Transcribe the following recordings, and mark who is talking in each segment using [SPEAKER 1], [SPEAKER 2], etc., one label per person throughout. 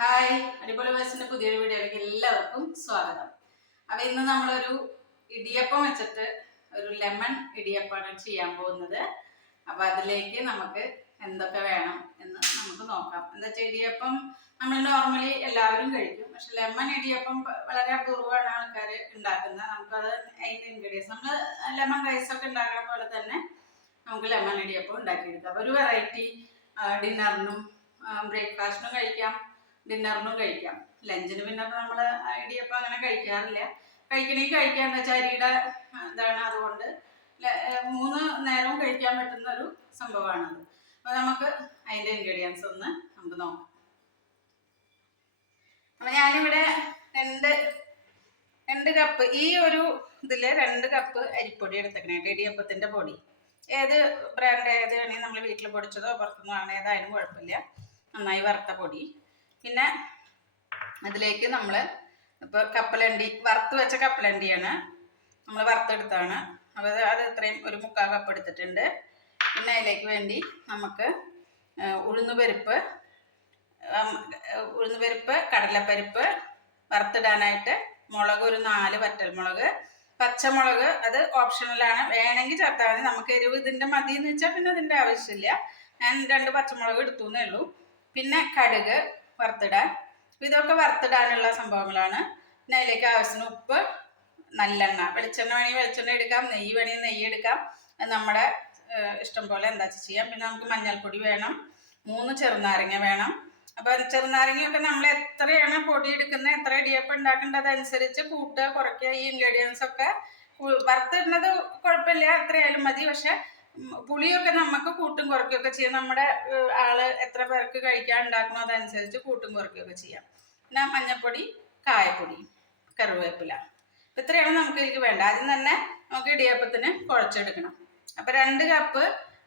[SPEAKER 1] Hi. അടിപൊളി വയസ്സിന്റെ പുതിയൊരു വീഡിയോയിലേക്ക് എല്ലാവർക്കും സ്വാഗതം. അപ്പൊ ഇന്ന് നമ്മളൊരു ഇടിയപ്പം വെച്ചിട്ട് ഒരു ലെമൺ ഇടിയപ്പമാണ് ചെയ്യാൻ പോകുന്നത്. അപ്പൊ അതിലേക്ക് നമുക്ക് എന്തൊക്കെ വേണം എന്ന് നമുക്ക് നോക്കാം. എന്താ വെച്ചാൽ ഇടിയപ്പം നമ്മൾ നോർമലി എല്ലാവരും കഴിക്കും. പക്ഷെ ലെമൺ ഇടിയപ്പം വളരെ അപൂർവമാണ് ആൾക്കാർ ഉണ്ടാക്കുന്നത്. നമുക്കത് അതിന്റെ ഇൻഗ്രീഡിയൻസ് നമ്മൾ ലെമൺ റൈസ് ഒക്കെ ഉണ്ടാക്കുന്ന പോലെ തന്നെ നമുക്ക് ലെമൺ ഇടിയപ്പം ഉണ്ടാക്കിയെടുക്കാം. ഒരു വെറൈറ്റി ഡിന്നറിനും ബ്രേക്ക്ഫാസ്റ്റിനും കഴിക്കാം. ഡിന്നറിനും കഴിക്കാം. ലഞ്ചിന് പിന്നെ നമ്മൾ ഇടിയപ്പം അങ്ങനെ കഴിക്കാറില്ല. കഴിക്കണമെങ്കിൽ കഴിക്കാന്ന് വെച്ചാൽ അരിയുടെ ഇതാണ് അതുകൊണ്ട്. മൂന്ന് നേരവും കഴിക്കാൻ പറ്റുന്ന ഒരു സംഭവമാണത് അപ്പോൾ നമുക്ക് അതിന്റെ ഇൻഗ്രീഡിയൻസ് ഒന്ന് നമുക്ക് നോക്കാം. അപ്പം ഞാനിവിടെ രണ്ട് രണ്ട് കപ്പ് ഈ ഒരു ഇതിൽ രണ്ട് കപ്പ് അരിപ്പൊടി എടുത്തേക്കണേ ഇടിയപ്പത്തിന്റെ പൊടി. ഏത് ബ്രാൻഡ് ഏത് വേണമെങ്കിൽ നമ്മൾ വീട്ടിൽ പൊടിച്ചതോ പുറത്തുനിന്ന് ആണ് ഏതായാലും കുഴപ്പമില്ല. നന്നായി വറുത്ത പൊടി. പിന്നെ അതിലേക്ക് നമ്മൾ ഇപ്പോൾ കപ്പലണ്ടി വറുത്ത് വെച്ച കപ്പലണ്ടിയാണ് നമ്മൾ വറുത്തെടുത്താണ് അപ്പോൾ അത് ഇത്രയും ഒരു മുക്കാൽ കപ്പ് എടുത്തിട്ടുണ്ട്. പിന്നെ അതിലേക്ക് വേണ്ടി നമുക്ക് ഉഴുന്നുപരിപ്പ് ഉഴുന്നുപരിപ്പ് കടലപ്പരിപ്പ് വറുത്തിടാനായിട്ട് മുളക് ഒരു നാല് വറ്റൽമുളക് പച്ചമുളക് അത് ഓപ്ഷണലാണ്. വേണമെങ്കിൽ ചേർത്താൽ മതി. നമുക്ക് എരിവ് ഇതിന്റെ മതി എന്ന് വെച്ചാൽ പിന്നെ അതിന്റെ ആവശ്യമില്ല. ഞാൻ രണ്ട് പച്ചമുളക് എടുത്തു എന്നേ ഉള്ളൂ. പിന്നെ കടുക് വറുത്തിടാൻ. അപ്പൊ ഇതൊക്കെ വറുത്തിടാനുള്ള സംഭവങ്ങളാണ്. പിന്നെ അതിലേക്ക് ആവശ്യത്തിന് ഉപ്പ് നല്ലെണ്ണ വെളിച്ചെണ്ണ വേണമെങ്കിൽ വെളിച്ചെണ്ണ എടുക്കാം നെയ്യ് വേണമെങ്കിൽ നെയ്യ് എടുക്കാം. നമ്മുടെ ഇഷ്ടം പോലെ എന്താ ചെയ്യാം. പിന്നെ നമുക്ക് മഞ്ഞൾപ്പൊടി വേണം മൂന്ന് ചെറുനാരങ്ങ വേണം. അപ്പോൾ ചെറുനാരങ്ങയൊക്കെ നമ്മൾ എത്രയാണ് പൊടി എടുക്കുന്നത് എത്ര ഇടിയപ്പം ഉണ്ടാക്കേണ്ടത് അനുസരിച്ച് കൂട്ടുക കുറയ്ക്കുക ഈ ഇൻഗ്രീഡിയൻസ് ഒക്കെ. വറുത്തിടുന്നത് കുഴപ്പമില്ല എത്രയായാലും മതി. പക്ഷെ പുളിയൊക്കെ നമുക്ക് കൂട്ടും കുറയ്ക്കുകയൊക്കെ ചെയ്യാം. നമ്മുടെ ആൾ എത്ര പേർക്ക് കഴിക്കാൻ ഉണ്ടാക്കണോ അതനുസരിച്ച് കൂട്ടും കുറയ്ക്കുകയൊക്കെ ചെയ്യാം. പിന്നെ മഞ്ഞൾപ്പൊടി കായപ്പൊടി കറിവേപ്പില. ഇത്രയാണ് നമുക്ക് ഇതിലേക്ക് വേണ്ട ആദ്യം തന്നെ നമുക്ക് ഇടിയപ്പത്തിന് കുഴച്ചെടുക്കണം. അപ്പൊ രണ്ട് കപ്പ്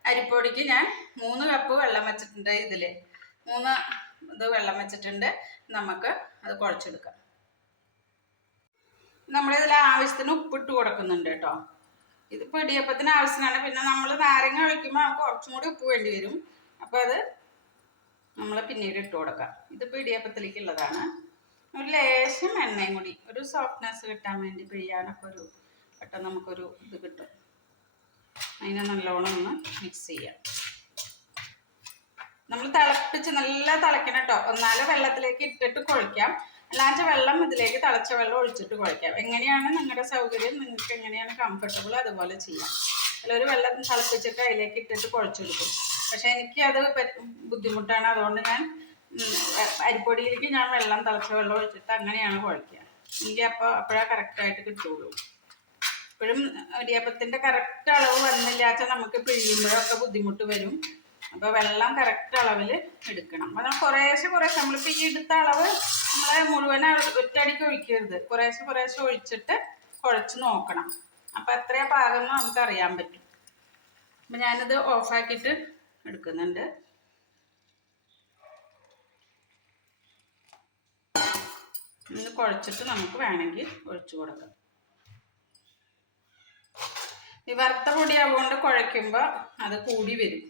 [SPEAKER 1] അരിപ്പൊടിക്ക് ഞാൻ മൂന്ന് കപ്പ് വെള്ളം വെച്ചിട്ടുണ്ട് ഇതിൽ. മൂന്ന് ഇത് വെള്ളം വെച്ചിട്ടുണ്ട്. നമുക്ക് അത് കുഴച്ചെടുക്കാം. നമ്മളിതിൽ ആവശ്യത്തിന് ഉപ്പിട്ട് കൊടുക്കുന്നുണ്ട് കേട്ടോ. ഇതിപ്പോൾ ഇടിയപ്പത്തിന് ആവശ്യമാണ് പിന്നെ നമ്മൾ നാരങ്ങ ഒഴിക്കുമ്പോൾ കുറച്ചും കൂടി ഉപ്പ് വേണ്ടി വരും. അപ്പോൾ അത് നമ്മൾ പിന്നീട് ഇട്ട് കൊടുക്കാം. ഇതിപ്പോൾ ഇടിയപ്പത്തിലേക്കുള്ളതാണ് ഒരു ലേശം എണ്ണയും കൂടി ഒരു സോഫ്റ്റ്നെസ് കിട്ടാൻ വേണ്ടി പിഴിയാനൊക്കെ ഒരു പെട്ടെന്ന് നമുക്കൊരു ഇത് കിട്ടും. അതിനെ നല്ലോണം ഒന്ന് മിക്സ് ചെയ്യാം. നമ്മൾ തിളപ്പിച്ച് നല്ല തിളയ്ക്കണം കേട്ടോ. ഒന്നാൽ വെള്ളത്തിലേക്ക് ഇട്ടിട്ട് കുഴയ്ക്കാം അല്ലാച്ച വെള്ളം ഇതിലേക്ക് തിളച്ച വെള്ളം ഒഴിച്ചിട്ട് കുഴയ്ക്കാം. എങ്ങനെയാണ് നിങ്ങളുടെ സൗകര്യം? നിങ്ങൾക്ക് എങ്ങനെയാണ് കംഫർട്ടബിൾ അതുപോലെ ചെയ്യാം. ഒരു വെള്ളം തിളപ്പിച്ചിട്ട് അതിലേക്ക് ഇട്ടിട്ട് കുഴച്ചെടുക്കും. പക്ഷെ എനിക്ക് അത് ബുദ്ധിമുട്ടാണ്. അതുകൊണ്ട് ഞാൻ അരിപ്പൊടിയിലേക്ക് ഞാൻ വെള്ളം തിളച്ച വെള്ളം ഒഴിച്ചിട്ട് അങ്ങനെയാണ് കുഴയ്ക്കുക. എനിക്ക് അപ്പോൾ അപ്പോഴാ കറക്റ്റായിട്ട് കിട്ടുള്ളൂ. ഇപ്പോഴും ഇടിയപ്പത്തിന്റെ കറക്റ്റ് അളവ് വന്നില്ലാച്ചാൽ നമുക്ക് പിഴിയുമ്പോഴൊക്കെ ബുദ്ധിമുട്ട് വരും. അപ്പോൾ വെള്ളം കറക്റ്റ് അളവിൽ എടുക്കണം. അപ്പോൾ നമ്മൾ കുറേശ്ശെ കുറേശ്ശെ നമ്മളിപ്പോൾ ഈ എടുത്ത അളവ് നമ്മൾ മുഴുവൻ ഒറ്റടിക്ക് ഒഴിക്കരുത്. കുറേശ്ശെ കുറേശ്ശെ ഒഴിച്ചിട്ട് കുഴച്ച് നോക്കണം. അപ്പോൾ എത്രയാ പാകം എന്ന് നമുക്ക് അറിയാൻ പറ്റും. അപ്പം ഞാനിത് ഓഫാക്കിയിട്ട് എടുക്കുന്നുണ്ട്. ഇന്ന് കുഴച്ചിട്ട് നമുക്ക് വേണമെങ്കിൽ ഒഴിച്ചു കൊടുക്കാം. ഈ വറുത്ത പൊടിയാവുകൊണ്ട് കുഴയ്ക്കുമ്പോൾ അത് കൂടി വരും.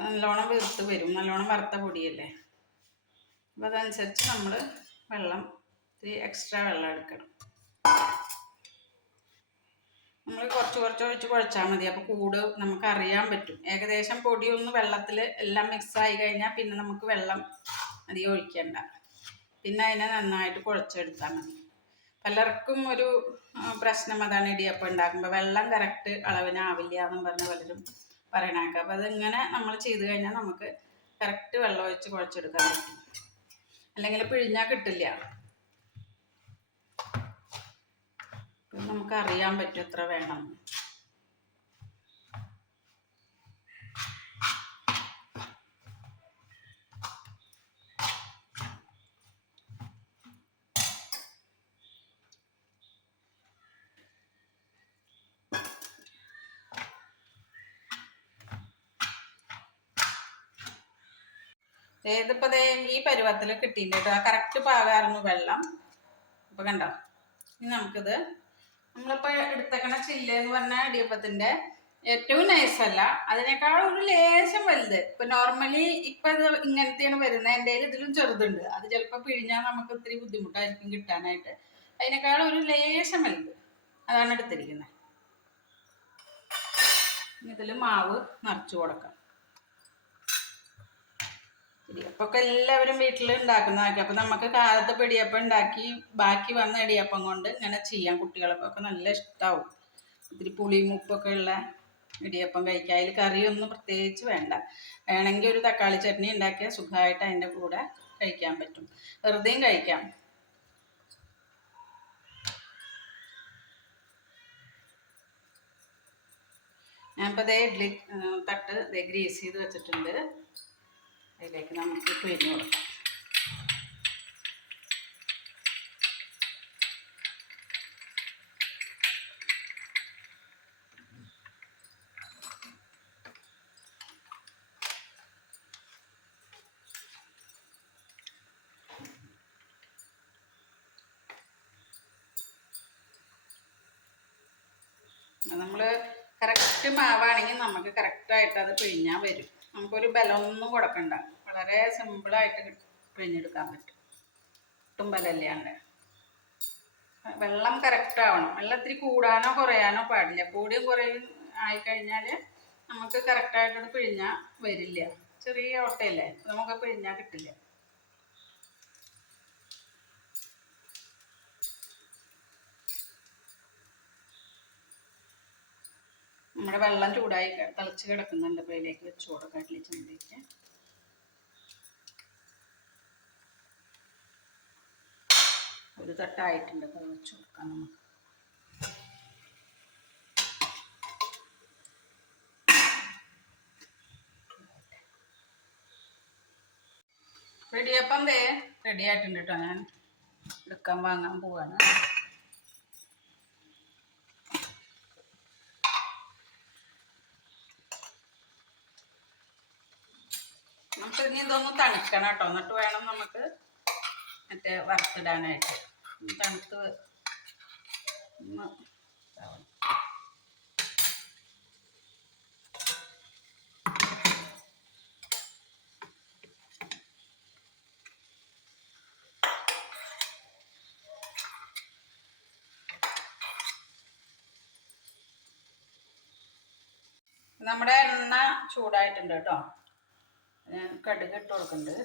[SPEAKER 1] നല്ലോണം വീർത്ത് വരും. നല്ലോണം വറുത്ത പൊടിയല്ലേ? അപ്പോൾ അതനുസരിച്ച് നമ്മൾ വെള്ളം ഇത്തിരി എക്സ്ട്രാ വെള്ളം എടുക്കണം. നമ്മൾ കുറച്ച് കുറച്ച് ഒഴിച്ച് കുഴച്ചാൽ മതി. അപ്പോൾ കൂട് നമുക്ക് അറിയാൻ പറ്റും. ഏകദേശം പൊടിയൊന്ന് വെള്ളത്തിൽ എല്ലാം മിക്സ് ആയി കഴിഞ്ഞാൽ പിന്നെ നമുക്ക് വെള്ളം അധികം ഒഴിക്കണ്ട. പിന്നെ അതിനെ നന്നായിട്ട് കുഴച്ചെടുത്താൽ മതി. പലർക്കും ഒരു പ്രശ്നം അതാണ് ഇടിയപ്പം ഉണ്ടാക്കുമ്പോൾ വെള്ളം കറക്റ്റ് അളവിനാവില്ല എന്നും പറഞ്ഞ് പലരും പറയണേക്കാം അപ്പോൾ അതിങ്ങനെ നമ്മൾ ചെയ്ത് കഴിഞ്ഞാൽ നമുക്ക് കറക്റ്റ് വെള്ളം ഒഴിച്ച് കുഴച്ചെടുക്കാൻ പറ്റും. അല്ലെങ്കിൽ പിഴിഞ്ഞാൽ കിട്ടില്ല. അപ്പം നമുക്ക് അറിയാൻ പറ്റും എത്ര വേണം. ഏതിപ്പോ ദേ ഈ പരുവത്തിൽ കിട്ടിയില്ല? കേട്ടോ കറക്റ്റ് പാകായിരുന്നു വെള്ളം. അപ്പൊ കണ്ടോ? ഇനി നമുക്കിത് നമ്മളിപ്പോ എടുത്തേക്കണ ചില്ല എന്ന് പറഞ്ഞ ഇടിയപ്പത്തിന്റെ ഏറ്റവും നൈസ് അല്ല. അതിനേക്കാൾ ഒരു ലേശം വലുത്. ഇപ്പൊ നോർമലി ഇപ്പൊ ഇത് ഇങ്ങനത്തെയാണ് വരുന്നത്. എന്റെ ഇതിലും ചെറുതുണ്ട്. അത് ചിലപ്പോൾ പിഴിഞ്ഞാൽ നമുക്ക് ഇത്തിരി ബുദ്ധിമുട്ടായിരിക്കും കിട്ടാനായിട്ട്. അതിനേക്കാൾ ഒരു ലേശം വലുത്. അതാണ് എടുത്തിരിക്കുന്നത്. ഇതിൽ മാവ് നിറച്ചു കൊടുക്കാം. ഇടിയപ്പൊക്കെ എല്ലാവരും വീട്ടിൽ ഉണ്ടാക്കുന്നതാക്കി അപ്പം നമുക്ക് കാലത്ത് പിടിയപ്പം ഉണ്ടാക്കി ബാക്കി വന്ന ഇടിയപ്പം കൊണ്ട് ഇങ്ങനെ ചെയ്യാം കുട്ടികൾക്കൊക്കെ നല്ല ഇഷ്ടാവും. ഇത്തിരി പുളിയും ഉപ്പൊക്കെ ഉള്ള ഇടിയപ്പം കഴിക്കാം അതിൽ കറിയൊന്നും പ്രത്യേകിച്ച് വേണ്ട. വേണമെങ്കിൽ ഒരു തക്കാളി ചട്നി ഉണ്ടാക്കിയാൽ സുഖമായിട്ട് അതിന്റെ കൂടെ കഴിക്കാൻ പറ്റും. വെറുതെയും കഴിക്കാം. ഞാനിപ്പോൾ ദേ ഇഡ്ഡലി തട്ട് ഗ്രീസ് ചെയ്ത് വെച്ചിട്ടുണ്ട്. അതിലേക്ക് നമുക്ക് പിരിഞ്ഞു കൊടുക്കാം. നമ്മൾ കറക്റ്റ് മാവാണെങ്കിൽ നമുക്ക് കറക്റ്റായിട്ട് അത് പിഴിഞ്ഞാൽ വരും. നമുക്കൊരു ബലമൊന്നും കൊടുക്കണ്ട. വളരെ സിമ്പിളായിട്ട് പിഴിഞ്ഞെടുക്കാൻ പറ്റും. ഒട്ടും ബലമില്ലാണ്ട് വെള്ളം കറക്റ്റ് ആവണം. വെള്ളം ഇത്തിരി കൂടാനോ കുറയാനോ പാടില്ല. കൂടിയും കുറയും ആയിക്കഴിഞ്ഞാൽ നമുക്ക് കറക്റ്റായിട്ടത് പിഴിഞ്ഞാൽ വരില്ല. ചെറിയ ഓട്ടയല്ലേ? നമുക്ക് പിഴിഞ്ഞാൽ കിട്ടില്ല. നമ്മുടെ വെള്ളം ചൂടായി തിളച്ച് കിടക്കുന്നുണ്ട്. അപ്പോൾ അതിലേക്ക് വെച്ച് കൊടുക്കാം. ഇഡ്ഡലി ചെമ്പിലേക്ക് ഒരു തട്ടായിട്ടുണ്ട്. അപ്പോൾ വെച്ച് കൊടുക്കാം നമുക്ക്. റെഡിയപ്പം ദേ റെഡി ആയിട്ടുണ്ട് കേട്ടോ ഞാൻ. എടുക്കാൻ വാങ്ങാൻ പോവാണ് നമുക്ക് ഇനി ഇതൊന്ന് തണുക്കണം കേട്ടോ എന്നിട്ട് വേണം നമുക്ക് മറ്റേ വറുത്തിടാനായിട്ട് തണുത്ത്. നമ്മുടെ എണ്ണ ചൂടായിട്ടുണ്ട് കേട്ടോ കടുക് ഇട്ട് കൊടുക്കുന്നുണ്ട്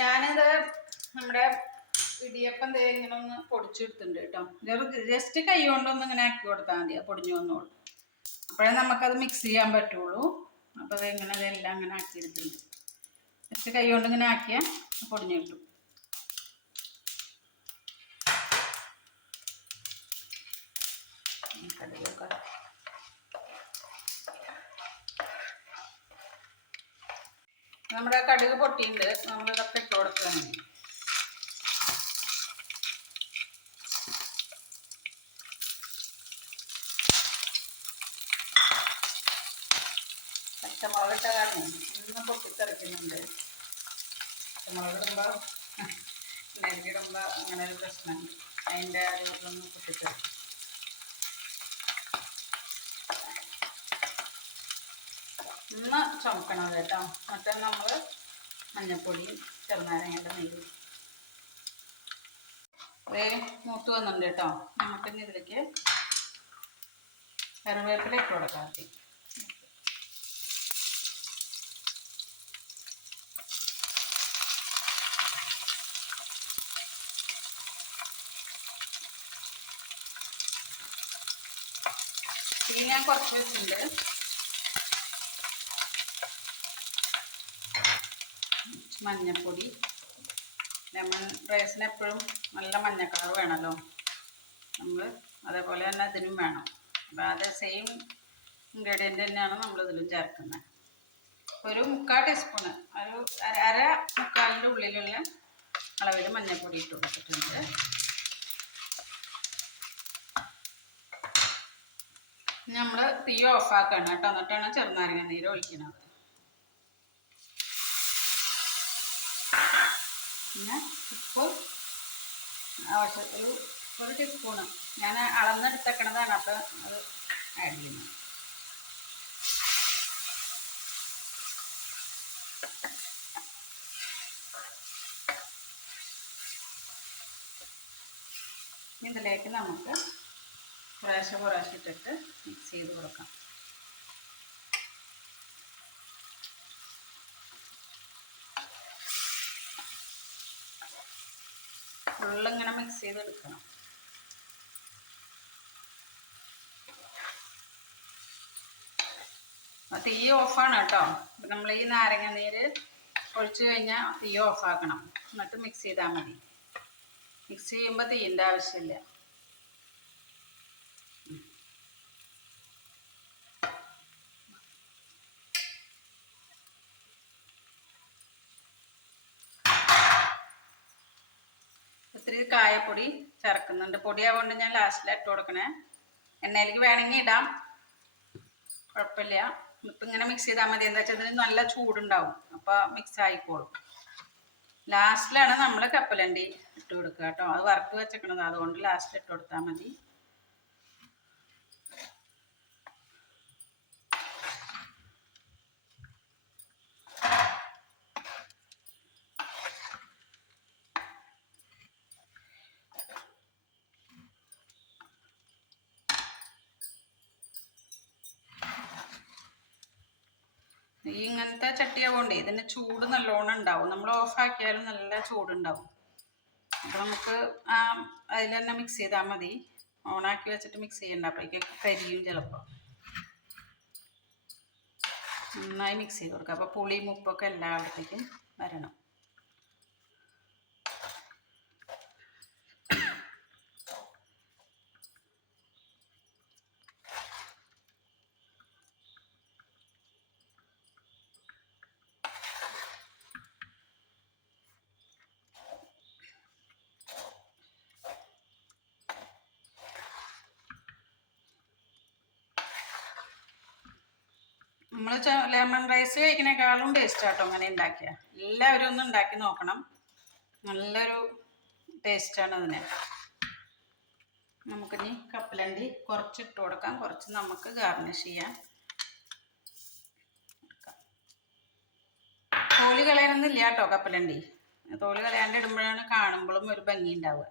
[SPEAKER 1] ഞാനിത് നമ്മുടെ ഇടിയപ്പം ദേ ഇങ്ങനെ ഒന്ന് പൊടിച്ചെടുത്തിട്ടുണ്ട് കേട്ടോ. ജസ്റ്റ് കൈ കൊണ്ടൊന്ന് ഇങ്ങനെ ആക്കി കൊടുത്താൽ മതി പൊടിഞ്ഞു വന്നോളൂ. അപ്പോഴേ നമുക്കത് മിക്സ് ചെയ്യാൻ പറ്റുള്ളൂ. അപ്പോൾ അത് ഇങ്ങനെ ഇതെല്ലാം ആക്കി ആക്കിയെടുത്തിട്ടുണ്ട്. ജസ്റ്റ് കൈ കൊണ്ട് ഇങ്ങനെ ആക്കിയാൽ പൊടിഞ്ഞു കിട്ടും. കടുകൊക്കെ. നമ്മുടെ കടുക് പൊട്ടിയിട്ടുണ്ട്. നമ്മൾ ഇതൊക്കെ ഇട്ട് കൊടുക്കുകയാണ്. പച്ചമുളക് ഇട്ട കാരണം ഇന്നും പൊട്ടിത്തെറിക്കുന്നുണ്ട്. പച്ചമുളക് ഇടുമ്പോൾ നെല്ലിടുമ്പോൾ അങ്ങനെ ഒരു പ്രശ്നമുണ്ട് അതിന്റെ ഒരു ഇതൊന്ന് ഒന്ന് കേട്ടോ. മറ്റേ നമ്മൾ മഞ്ഞൾപ്പൊടിയും ചെറുനാരങ്ങയുടെ നെയ്യും. അതേ മൂത്ത് വന്നിട്ടുണ്ട് കേട്ടോ. നമുക്കിനി ഇതിലേക്ക് കറിവേപ്പില ഇട്ട് കൊടുക്കാം ഞാൻ കുറച്ച് വെച്ചിട്ടുണ്ട്. മഞ്ഞപ്പൊടി. ലെമൺ റൈസിന് എപ്പോഴും നല്ല മഞ്ഞക്കളർ വേണമല്ലോ നമ്മൾ അതേപോലെ തന്നെ ഇതിനും വേണം. അപ്പോൾ അത് സെയിം ഇൻഗ്രീഡിയന്റ് തന്നെയാണ് നമ്മൾ ഇതിലും ചേർക്കുന്നത് ഒരു മുക്കാൽ ടീസ്പൂണ് ഒരു അര മുക്കാലിന്റെ ഉള്ളിലുള്ള അളവിൽ മഞ്ഞൾപ്പൊടി ഇട്ട് കൊടുത്തിട്ടുണ്ട്. നമ്മൾ തീ ഓഫാക്കണം കേട്ടോ. എന്നിട്ടാണ് ചെറുനാരങ്ങ നീര് ഒഴിക്കുന്നത് പിന്നെ ഉപ്പ്. ഒരു ഒരു ടീസ്പൂണ് ഞാൻ അളന്നെടുത്തേക്കണതാണ് അപ്പൊ അത് ആഡ് ചെയ്യുന്നത് ഇതിലേക്ക് നമുക്ക് കുറേശ്ശെ കുറേശ്ശെ ഇട്ടിട്ട് മിക്സ് ചെയ്ത് കൊടുക്കാം. ഫുള്ളിങ്ങനെ മിക്സ് ചെയ്തെടുക്കണം. തീ ഓഫാണ് കേട്ടോ. നമ്മൾ ഈ നാരങ്ങ നീര് ഒഴിച്ചു കഴിഞ്ഞാൽ തീ ഓഫാക്കണം എന്നിട്ട് മിക്സ് ചെയ്താൽ മതി. മിക്സ് ചെയ്യുമ്പോൾ തീയിന്റെ ആവശ്യമില്ല ഇത്തിരി കായപ്പൊടി ചേർക്കുന്നുണ്ട്. പൊടിയാവുകൊണ്ട് ഞാൻ ലാസ്റ്റിൽ ഇട്ട് കൊടുക്കണേ. എണ്ണയിലേക്ക് വേണമെങ്കിൽ ഇടാം. കുഴപ്പമില്ല. ഇപ്പം ഇങ്ങനെ മിക്സ് ചെയ്താൽ മതി. എന്താ വെച്ചാൽ ഇതിന് നല്ല ചൂടുണ്ടാവും. അപ്പോൾ മിക്സ് ആയിക്കോളും. ലാസ്റ്റിലാണ് നമ്മൾ കപ്പലണ്ടി ഇട്ട് കൊടുക്കുക കേട്ടോ. അത് വറുത്ത് വെച്ചേക്കണത്. അതുകൊണ്ട് ലാസ്റ്റിൽ ഇട്ട് കൊടുത്താൽ മതി ഈ ഇങ്ങനത്തെ ചട്ടിയാവുകൊണ്ടേ ഇതിന് ചൂട് നല്ലോണം ഉണ്ടാവും. നമ്മൾ ഓഫ് ആക്കിയാലും നല്ല ചൂടുണ്ടാവും. അപ്പോൾ നമുക്ക് ആ അതിൽ തന്നെ മിക്സ് ചെയ്താൽ മതി. ഓണാക്കി വെച്ചിട്ട് മിക്സ് ചെയ്യണ്ട അപ്പോഴേക്ക് കരിയും ചിലപ്പോൾ നന്നായി മിക്സ് ചെയ്ത് കൊടുക്കുക അപ്പോൾ പുളിയും ഉപ്പൊക്കെ എല്ലായിടത്തേക്കും വരണം. നമ്മൾ ലെമൺ റൈസ് കഴിക്കുന്നേക്കാളും ടേസ്റ്റ് ആട്ടോ അങ്ങനെ ഉണ്ടാക്കിയ എല്ലാവരും ഒന്ന് ഉണ്ടാക്കി നോക്കണം. നല്ലൊരു ടേസ്റ്റാണ് അതിന്. നമുക്കിനി കപ്പലണ്ടി കുറച്ച് ഇട്ട് കൊടുക്കാം. കുറച്ച് നമുക്ക് ഗാർണിഷ് ചെയ്യാം. തോൽ കളയാനൊന്നുമില്ല കേട്ടോ കപ്പലണ്ടി. തോൽ കളയാണ്ട് ഇടുമ്പോഴാണ് കാണുമ്പോഴും ഒരു ഭംഗി ഉണ്ടാവുക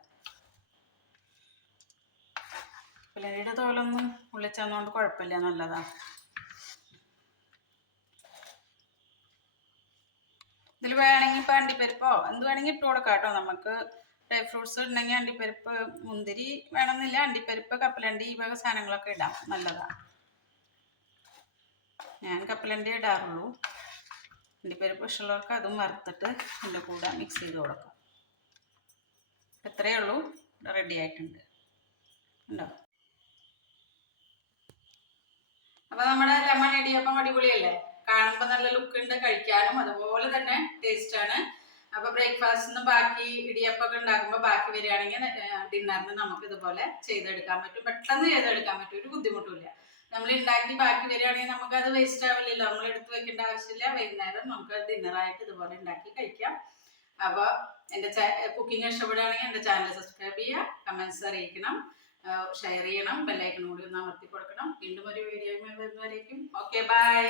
[SPEAKER 1] കപ്പലണ്ടിയുടെ തോലൊന്നും ഉള്ളിച്ചെന്നുകൊണ്ട് കുഴപ്പമില്ല നല്ലതാണ് ഇതിൽ വേണമെങ്കിൽ ഇപ്പം അണ്ടിപ്പരിപ്പോ എന്ത് വേണമെങ്കിൽ ഇട്ട് കൊടുക്കാം കേട്ടോ നമുക്ക് ഡ്രൈ ഫ്രൂട്ട്സ് ഉണ്ടെങ്കിൽ അണ്ടിപ്പരിപ്പ് മുന്തിരി വേണമെന്നില്ല അണ്ടിപ്പരിപ്പ് കപ്പലണ്ടി ഈ വക സാധനങ്ങളൊക്കെ ഇടാം. നല്ലതാണ് ഞാൻ കപ്പലണ്ടി ഇടാറുള്ളൂ. അണ്ടിപ്പരിപ്പ് ഇഷ്ടമുള്ളവർക്ക് അതും വറുത്തിട്ട് എന്റെ കൂടെ മിക്സ് ചെയ്ത് കൊടുക്കാം. ഇത്രയേ ഉള്ളൂ റെഡി ആയിട്ടുണ്ട്. ഉണ്ടോ അപ്പോൾ നമ്മുടെ ലെമൺ ഇടിയപ്പം അടിപൊളിയല്ലേ? കാണുമ്പോൾ നല്ല ലുക്ക് ഉണ്ട് കഴിക്കാനും അതുപോലെ തന്നെ ടേസ്റ്റ് ആണ്. അപ്പൊ ബ്രേക്ക്ഫാസ്റ്റിന് ബാക്കി ഇടിയപ്പൊക്കെ ഉണ്ടാക്കുമ്പോൾ ബാക്കി വരികയാണെങ്കിൽ ഡിന്നറിന് നമുക്ക് ഇതുപോലെ ചെയ്തെടുക്കാൻ പറ്റും. പെട്ടെന്ന് ചെയ്തെടുക്കാൻ പറ്റും ഒരു ബുദ്ധിമുട്ടില്ല നമ്മൾ ഉണ്ടാക്കി ബാക്കി വരികയാണെങ്കിൽ നമുക്ക് അത് വേസ്റ്റ് ആവില്ലല്ലോ. നമ്മൾ എടുത്തു വെക്കേണ്ട ആവശ്യമില്ല. വൈകുന്നേരം നമുക്ക് ഡിന്നറായിട്ട് ഇതുപോലെ ഉണ്ടാക്കി കഴിക്കാം. അപ്പോൾ എന്റെ കുക്കിംഗ് ഇഷ്ടപ്പെടുകയാണെങ്കിൽ എന്റെ ചാനൽ സബ്സ്ക്രൈബ് ചെയ്യുക കമൻസ് അറിയിക്കണം ഷെയർ ചെയ്യണം ബെല്ലൈക്കൺ കൂടി ഒന്ന് അമർത്തി കൊടുക്കണം. വീണ്ടും ഒരു വീഡിയോ വരുന്നവരേക്കും. Okay bye